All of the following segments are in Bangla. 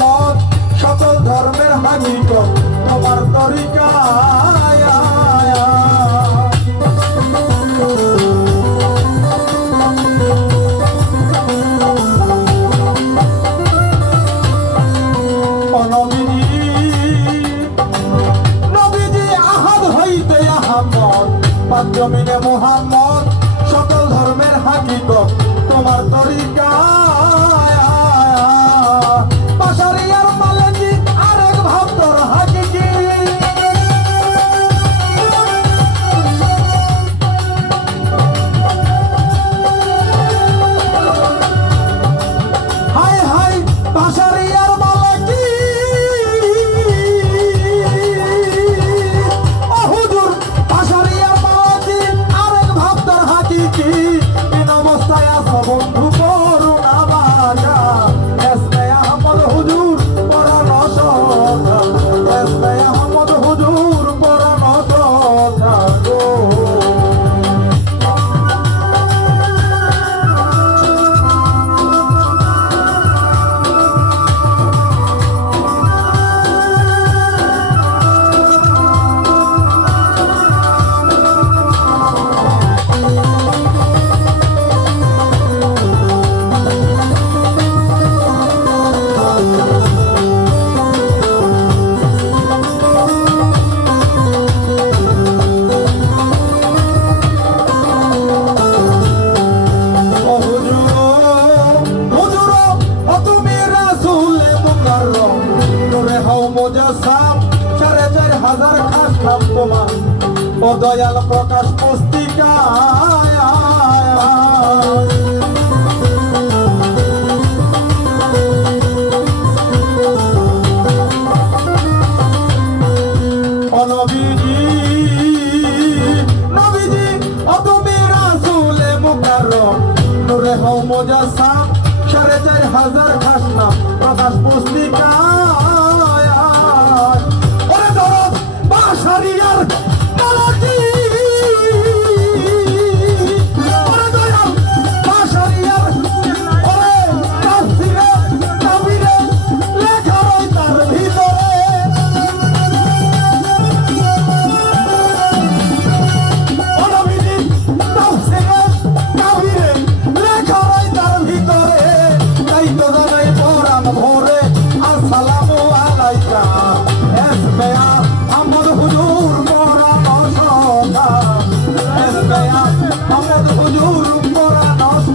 মত সকল ধর্মের হাকিকত তোমার তরিকা জমিনে মোহাম্মদ সকল ধর্মের হাকিকত তোমার তরিকা ও দয়াল প্রকাশ পুস্তিকা আমরা তো হুজুর পরা নষ্ট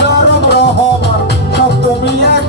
Yes.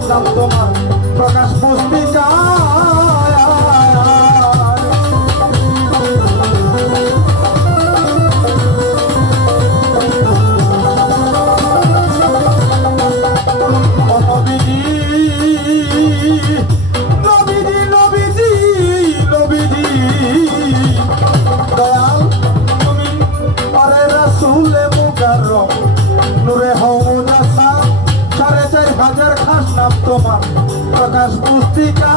থাকতাম তোমার প্রকাশ পুস্তিকা দয়াল তুমি পরে রাসুলে মুকার নূরে হয় তোমার প্রকাশ পুস্তিকা